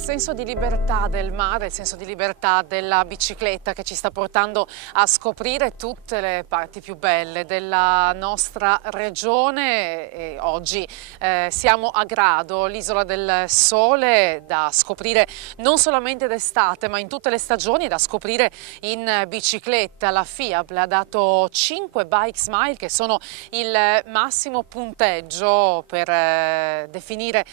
senso di libertà del mare, il senso di libertà della bicicletta che ci sta portando a scoprire tutte le parti più belle della nostra regione. E oggi siamo a Grado, l'isola del Sole, da scoprire non solamente d'estate ma in tutte le stagioni, da scoprire in bicicletta. La FIAB le ha dato 5 Bike Smile, che sono il massimo punteggio per definire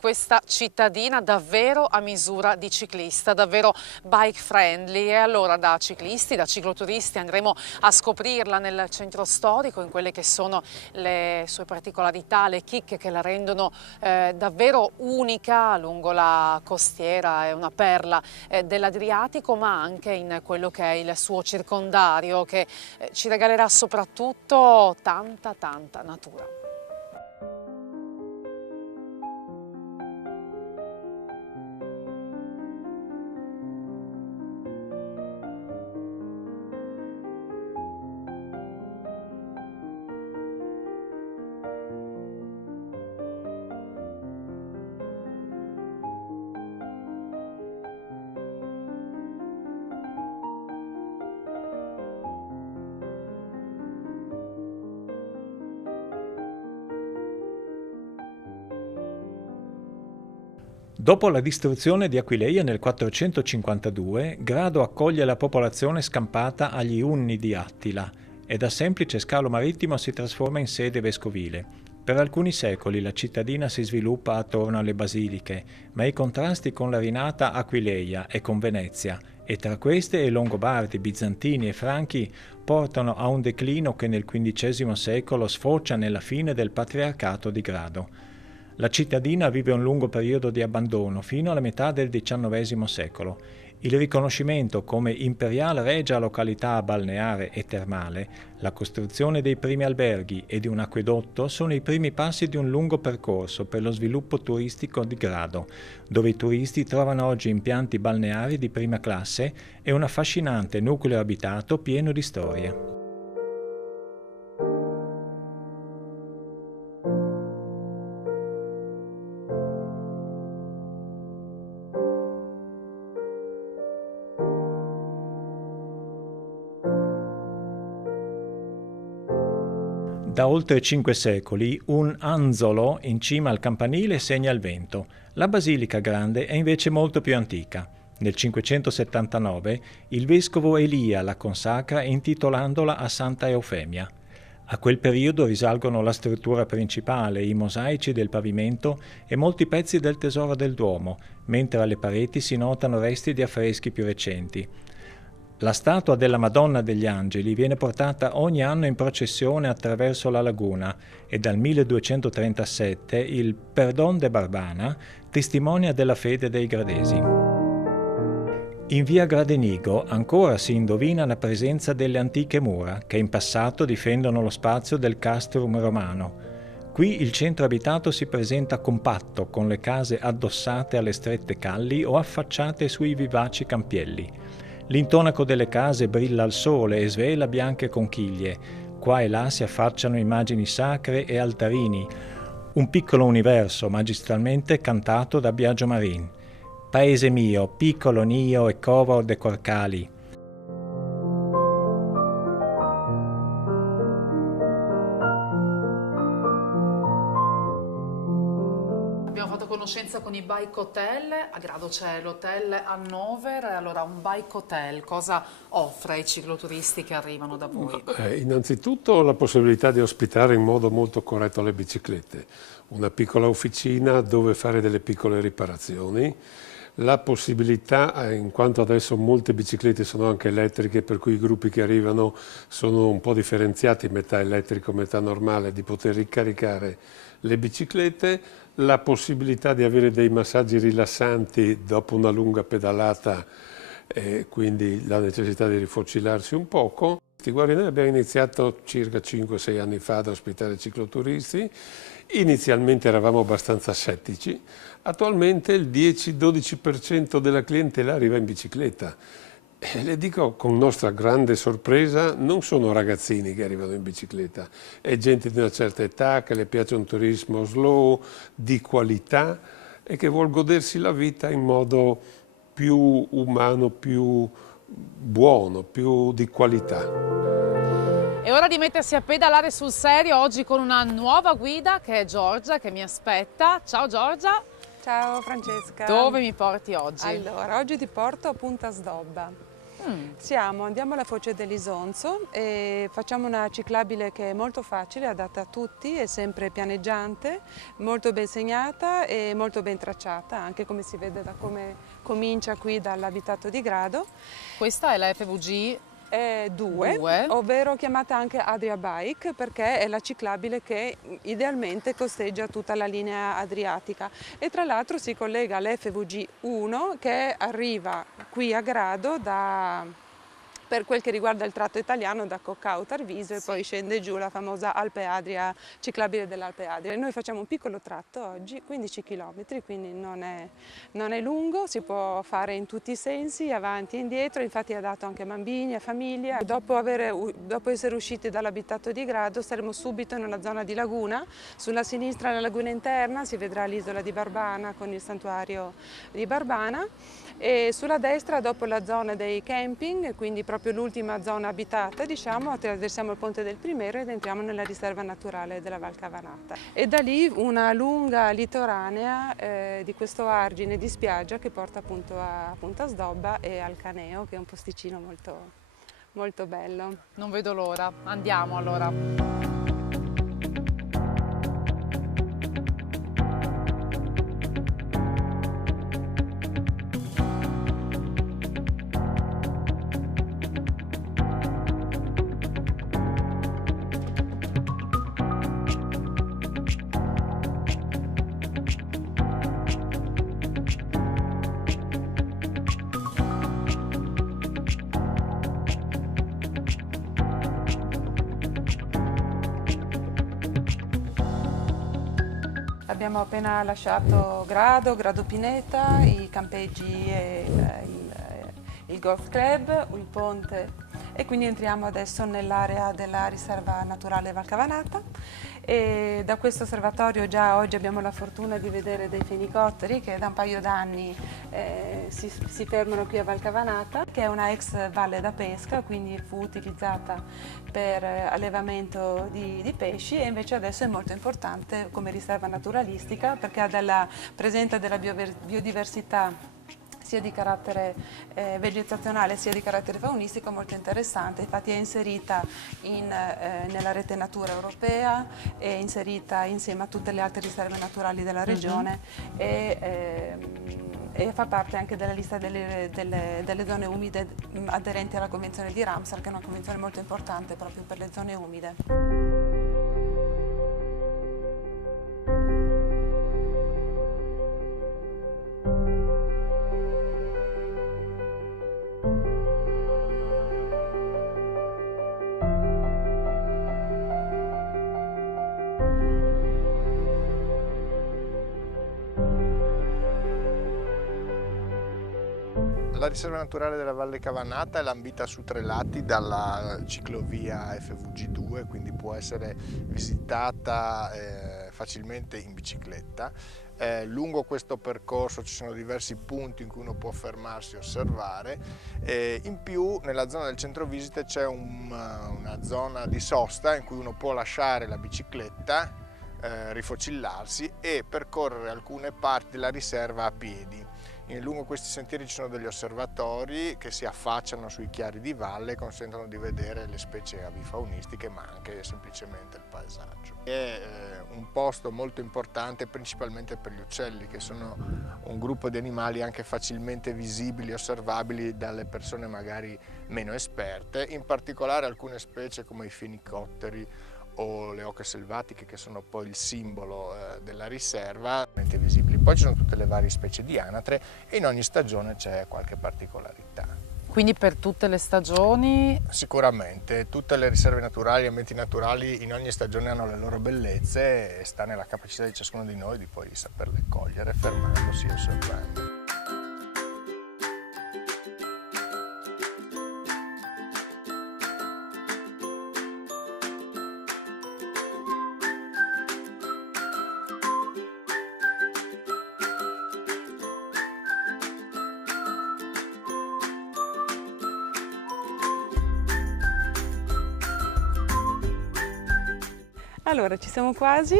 questa cittadina davvero a misura di ciclista, davvero bike friendly. E allora da ciclisti, da cicloturisti andremo a scoprirla nel centro storico, in quelle che sono le sue particolarità, le chicche che la rendono davvero unica lungo la costiera. È una perla dell'Adriatico, ma anche in quello che è il suo circondario, che ci regalerà soprattutto tanta natura. Dopo la distruzione di Aquileia nel 452, Grado accoglie la popolazione scampata agli Unni di Attila e da semplice scalo marittimo si trasforma in sede vescovile. Per alcuni secoli la cittadina si sviluppa attorno alle basiliche, ma i contrasti con la rinata Aquileia e con Venezia, e tra queste i Longobardi, Bizantini e Franchi, portano a un declino che nel XV secolo sfocia nella fine del patriarcato di Grado. La cittadina vive un lungo periodo di abbandono fino alla metà del XIX secolo. Il riconoscimento come imperiale regia località balneare e termale, la costruzione dei primi alberghi e di un acquedotto sono i primi passi di un lungo percorso per lo sviluppo turistico di Grado, dove i turisti trovano oggi impianti balneari di prima classe e un affascinante nucleo abitato pieno di storie. Da oltre 5 secoli un anzolo in cima al campanile segna il vento. La Basilica Grande è invece molto più antica. Nel 579 il vescovo Elia la consacra intitolandola a Santa Eufemia. A quel periodo risalgono la struttura principale, i mosaici del pavimento e molti pezzi del tesoro del Duomo, mentre alle pareti si notano resti di affreschi più recenti. La statua della Madonna degli Angeli viene portata ogni anno in processione attraverso la laguna e dal 1237 il Perdón de Barbana testimonia della fede dei gradesi. In via Gradenigo ancora si indovina la presenza delle antiche mura che in passato difendono lo spazio del castrum romano. Qui il centro abitato si presenta compatto, con le case addossate alle strette calli o affacciate sui vivaci campielli. L'intonaco delle case brilla al sole e svela bianche conchiglie. Qua e là si affacciano immagini sacre e altarini. Un piccolo universo magistralmente cantato da Biagio Marin. Paese mio, piccolo nio e covo de corcali. Abbiamo fatto conoscenza con i bike hotel. A Grado c'è l'hotel Hannover. Allora, un bike hotel cosa offre ai cicloturisti che arrivano da voi? Innanzitutto la possibilità di ospitare in modo molto corretto le biciclette, una piccola officina dove fare delle piccole riparazioni, la possibilità, in quanto adesso molte biciclette sono anche elettriche, per cui i gruppi che arrivano sono un po' differenziati, metà elettrico, metà normale, di poter ricaricare le biciclette, la possibilità di avere dei massaggi rilassanti dopo una lunga pedalata, quindi la necessità di rifocilarsi un poco. Guardi, noi abbiamo iniziato circa 5-6 anni fa ad ospitare cicloturisti. Inizialmente eravamo abbastanza scettici, attualmente il 10-12% della clientela arriva in bicicletta. E le dico con nostra grande sorpresa, non sono ragazzini che arrivano in bicicletta, è gente di una certa età che le piace un turismo slow, di qualità, e che vuol godersi la vita in modo più umano, più buono, più di qualità. È ora di mettersi a pedalare sul serio oggi con una nuova guida che è Giorgia, che mi aspetta. Ciao Giorgia! Ciao Francesca! Dove mi porti oggi? Allora, oggi ti porto a Punta Sdobba. Andiamo alla foce dell'Isonzo e facciamo una ciclabile che è molto facile, adatta a tutti, è sempre pianeggiante, molto ben segnata e molto ben tracciata, anche come si vede da come comincia qui dall'abitato di Grado. Questa è la FVG 2, ovvero chiamata anche Adria Bike, perché è la ciclabile che idealmente costeggia tutta la linea adriatica e tra l'altro si collega all'FVG 1 che arriva qui a Grado per quel che riguarda il tratto italiano da Coccao Tarviso e poi scende giù la famosa Alpe Adria, ciclabile dell'Alpe Adria. Noi facciamo un piccolo tratto oggi, 15 km, quindi non è lungo, si può fare in tutti i sensi, avanti e indietro, infatti è adatto anche a bambini, a famiglie. Dopo essere usciti dall'abitato di Grado saremo subito nella zona di laguna, sulla sinistra la laguna interna, si vedrà l'isola di Barbana con il santuario di Barbana e sulla destra dopo la zona dei camping, quindi proprio l'ultima zona abitata, diciamo, attraversiamo il Ponte del Primero ed entriamo nella riserva naturale della Val Cavanata. E da lì una lunga litoranea di questo argine di spiaggia che porta appunto a Punta Sdobba e al Caneo, che è un posticino molto, molto bello. Non vedo l'ora, andiamo allora. Abbiamo appena lasciato Grado Pineta, i campeggi e il golf club, il ponte e quindi entriamo adesso nell'area della riserva naturale Val Cavanata e da questo osservatorio già oggi abbiamo la fortuna di vedere dei fenicotteri che da un paio d'anni si fermano qui a Val Cavanata, che è una ex valle da pesca, quindi fu utilizzata per allevamento di pesci e invece adesso è molto importante come riserva naturalistica perché presenta della biodiversità sia di carattere vegetazionale sia di carattere faunistico molto interessante, infatti è inserita nella rete Natura europea, è inserita insieme a tutte le altre riserve naturali della regione e fa parte anche della lista delle zone umide aderenti alla Convenzione di Ramsar, che è una convenzione molto importante proprio per le zone umide. La riserva naturale della Valle Cavanata è lambita su 3 lati dalla ciclovia FVG2, quindi può essere visitata facilmente in bicicletta. Lungo questo percorso ci sono diversi punti in cui uno può fermarsi e osservare. In più nella zona del centro visite c'è una zona di sosta in cui uno può lasciare la bicicletta, rifocillarsi e percorrere alcune parti della riserva a piedi. Lungo questi sentieri ci sono degli osservatori che si affacciano sui chiari di valle e consentono di vedere le specie avifaunistiche ma anche semplicemente il paesaggio. È un posto molto importante principalmente per gli uccelli, che sono un gruppo di animali anche facilmente visibili e osservabili dalle persone magari meno esperte, in particolare alcune specie come i fenicotteri o le oche selvatiche, che sono poi il simbolo della riserva, visibili. Poi ci sono tutte le varie specie di anatre e in ogni stagione c'è qualche particolarità. Quindi per tutte le stagioni? Sicuramente, tutte le riserve naturali, gli ambienti naturali in ogni stagione hanno le loro bellezze e sta nella capacità di ciascuno di noi di poi saperle cogliere fermandosi e osservando. Allora, ci siamo quasi,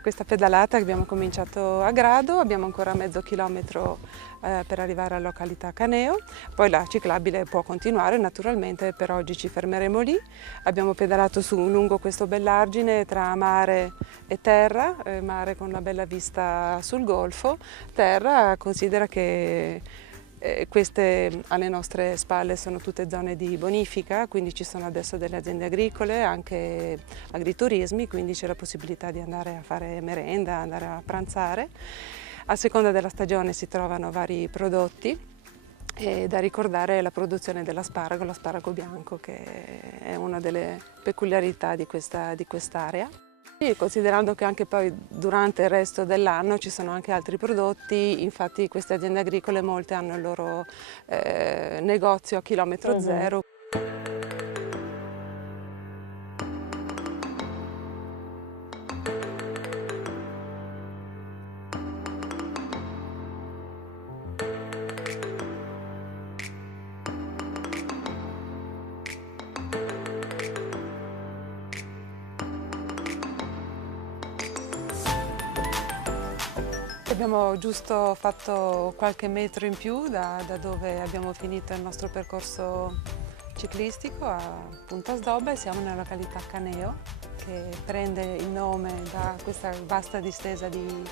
questa pedalata che abbiamo cominciato a Grado, abbiamo ancora mezzo chilometro per arrivare alla località Caneo, poi la ciclabile può continuare naturalmente, per oggi ci fermeremo lì. Abbiamo pedalato lungo questo bell'argine tra mare e terra, mare con una bella vista sul golfo, terra considera che queste alle nostre spalle sono tutte zone di bonifica, quindi ci sono adesso delle aziende agricole, anche agriturismi, quindi c'è la possibilità di andare a fare merenda, andare a pranzare. A seconda della stagione si trovano vari prodotti e da ricordare la produzione dell'asparago, l'asparago bianco, che è una delle peculiarità di quest'area. Considerando che anche poi durante il resto dell'anno ci sono anche altri prodotti, infatti queste aziende agricole molte hanno il loro negozio a chilometro zero. Abbiamo giusto fatto qualche metro in più da dove abbiamo finito il nostro percorso ciclistico a Punta Sdoba e siamo nella località Caneo, che prende il nome da questa vasta distesa di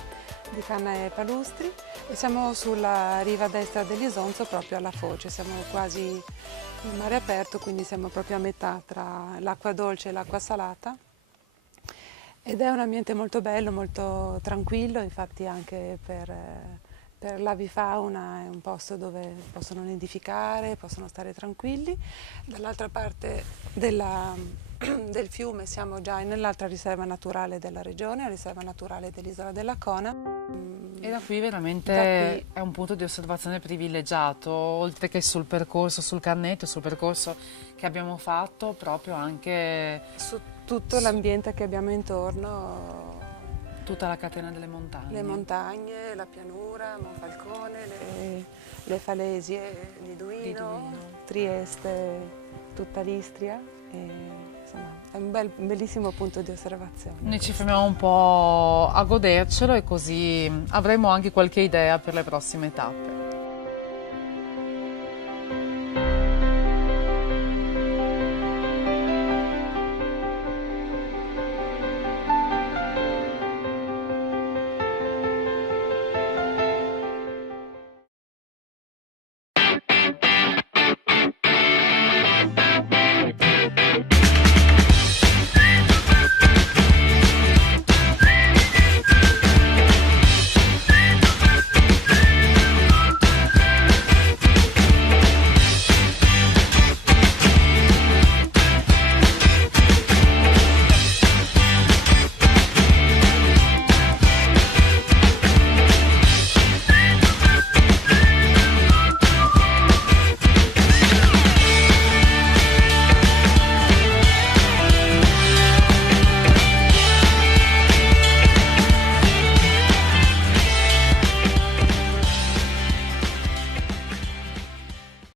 canne e palustri, e siamo sulla riva destra dell'Isonzo, proprio alla foce, siamo quasi in mare aperto, quindi siamo proprio a metà tra l'acqua dolce e l'acqua salata. Ed è un ambiente molto bello, molto tranquillo, infatti anche per l'avifauna è un posto dove possono nidificare, possono stare tranquilli. Dall'altra parte del fiume siamo già nell'altra riserva naturale della regione, la riserva naturale dell'Isola della Cona. E da qui veramente è un punto di osservazione privilegiato, oltre che sul percorso, sul carnetto, sul percorso che abbiamo fatto, proprio anche su tutto l'ambiente che abbiamo intorno. Tutta la catena delle montagne. Le montagne, la pianura, Monfalcone, le falesie, Liduino, Trieste, tutta l'Istria. Insomma, è un bellissimo punto di osservazione. Noi ci fermiamo un po' a godercelo e così avremo anche qualche idea per le prossime tappe.